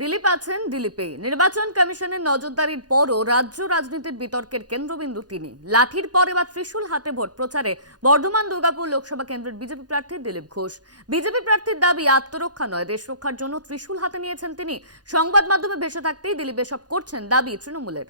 দিলীপ আছেন দিলীপে। নির্বাচন কমিশনের নজরদারির পরও রাজ্য রাজনীতির বিতর্কের কেন্দ্রবিন্দু তিনি। লাঠির পর এবার ত্রিশূল হাতে ভোট প্রচারে বর্ধমান দুর্গাপুর লোকসভা কেন্দ্রের বিজেপি প্রার্থী দিলীপ ঘোষ। বিজেপি প্রার্থীর দাবি আত্মরক্ষা নয়, দেশ রক্ষার জন্য ত্রিশূল হাতে নিয়েছেন তিনি। সংবাদ মাধ্যমে ভেসে থাকতেই দিলীপ এসব করছেন দাবি তৃণমূলের।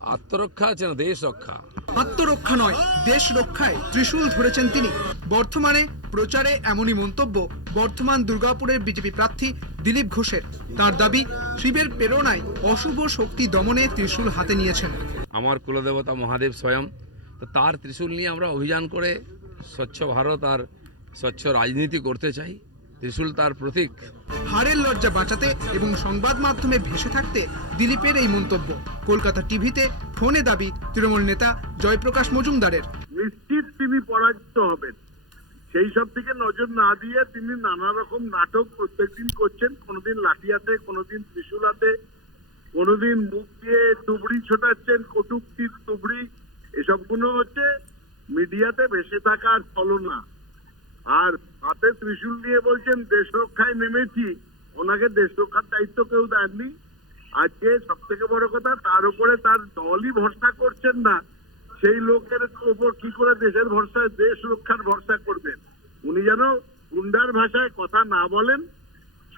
আত্মরক্ষা আছে না দেশ রক্ষা। আত্মরক্ষা নয়, দেশ রক্ষায় ত্রিশূল ধরেছেন তিনি। বর্তমানে প্রচারে এমনই মন্তব্য বর্ধমান দুর্গাপুরের বিজেপি প্রার্থী দিলীপ ঘোষের। তার দাবি, শিবের প্রেরণায় অশুভ শক্তি দমনে ত্রিশূল হাতে নিয়েছেন। আমার কুলদেবতা মহাদেব স্বয়ং, তো তার ত্রিশূল নিয়ে আমরা অভিযান করে স্বচ্ছ ভারত আর স্বচ্ছ রাজনীতি করতে চাই। ত্রিশূল তার প্রতীক। হারের লজ্জা বাঁচাতে এবং সংবাদ মাধ্যমে ভেসে থাকতে দিলীপের এই মন্তব্য। কলকাতা টিভিতে ফোনে দাবি তৃণমূল নেতা জয়প্রকাশ মজুমদারের। নিশ্চিত তিনি পরাজিত হবেন, সেই সব দিকে নজর না দিয়ে তিনি নানা রকম নাটক প্রত্যেকদিন করছেন। কোনোদিন লাঠি হাতে, কোনোদিন ত্রিশূল হাতে, কোনোদিন মুখ দিয়ে তুবড়ি ছোটাচ্ছেন, কটূক্তির তুবড়ি। এসবগুলো হচ্ছে মিডিয়াতে ভেসে থাকার ছলনা। আর হাতে ত্রিশূল নিয়ে বলছেন দেশ রক্ষায় নেমেছি। ওনাকে দেশ রক্ষার দায়িত্ব কেউ দেননি। আজকে সব থেকে বড় কথা, তার উপরে তার দলই ভরসা করছেন না। সেই লোকের উপর কি করে দেশের ভরসা, দেশ রক্ষার ভরসা করবেন? উনি যেন গুন্ডার ভাষায় কথা না বলেন,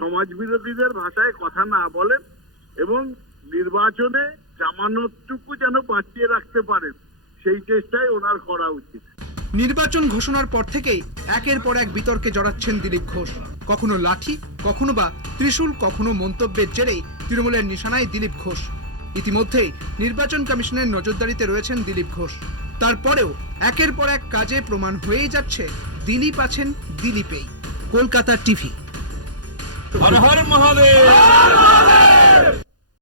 সমাজ বিরোধীদের ভাষায় কথা না বলেন, এবং নির্বাচনে জামানতটুকু যেন বাঁচিয়ে রাখতে পারেন, সেই চেষ্টাই ওনার করা উচিত। নির্বাচন ঘোষণার পর থেকেই একের পর এক বিতর্কে জড়াচ্ছেন দিলীপ ঘোষ। কখনো লাঠি, কখনো বা ত্রিশূল, কখনো মন্তব্যের জেরেই তৃণমূলের নিশানায় দিলীপ ঘোষ। ইতিমধ্যেই নির্বাচন কমিশনের নজরদারিতে রয়েছেন দিলীপ ঘোষ। তারপরেও একের পর এক কাজে প্রমাণ হয়েই যাচ্ছে দিলীপ আছেন দিলীপেই। কলকাতা টিভি। হর হর মহাদেব।